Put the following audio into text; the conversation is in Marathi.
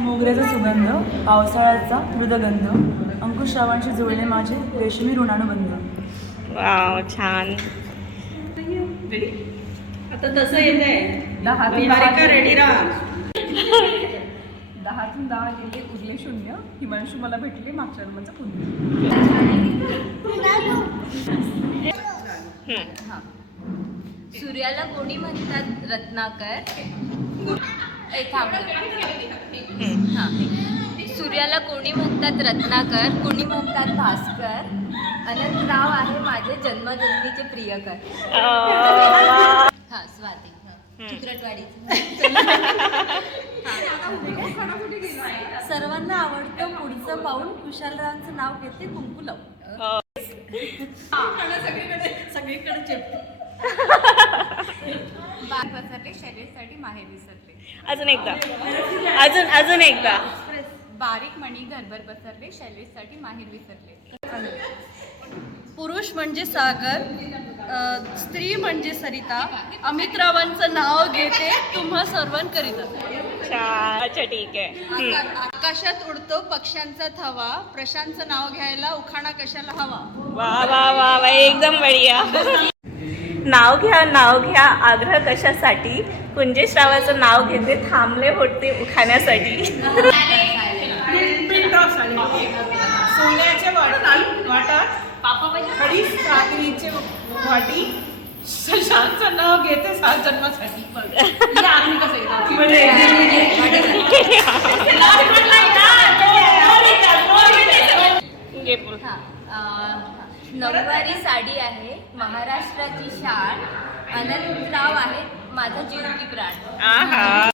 मोगऱ्याचा सुगंध, पावसाळ्याचा मृदगंध, अंकुश्रावांशी जुळले माझे रेशमी ऋणानुबंध. वाव, छान. आता तसं येत आहे. 10 रेडी राहा. 10तून 10 गेले उरले शून्य, हिमांशू मला भेटले मागच्या जन्माचं पुण्य. सूर्याला कोणी म्हणतात रत्नाकर. सूर्याला कोणी म्हणतात रत्नाकर, कोणी म्हणतात भास्कर. अनंतराव आहे माझे जन्मजन्मीचे प्रियकर. हा, स्वाती चित्रटवाडी. सर्वांना आवडतं पुढचं पाऊल, कुशालरावांचं नाव घेते कुंकू लावून. सगळीकडे चेपते. बाग पसरले शर्यतीसाठी माहेर विसरले. अजून एकदा, अजून एकदा. बारीक मणी घरभर पसरले शर्यतीसाठी माहेर विसरले. पुरुष म्हणजे सागर, स्त्री म्हणजे सरिता. अमितरावांचं नाव घेते तुम्हा सर्वांकरिता. अच्छा, ठीक आहे. आकाशात उडतो पक्ष्यांचा थवा, प्रशांतचं नाव घ्यायला उखाणा कशाला हवा. वा वा वा वा, एकदम बढिया. नाव घ्या आग्रह कशासाठी, कुंजेश्रावाचं नाव घेते थांबले होते उखाण्यासाठी. सोन्याचे वाटात हरीश रात्रीचे वाटी, शशांचं नाव घेते 7 जन्मासाठी. नऊवारी साडी आहे महाराष्ट्राची शान. अनंतराव आहे माझा जीव की प्राण.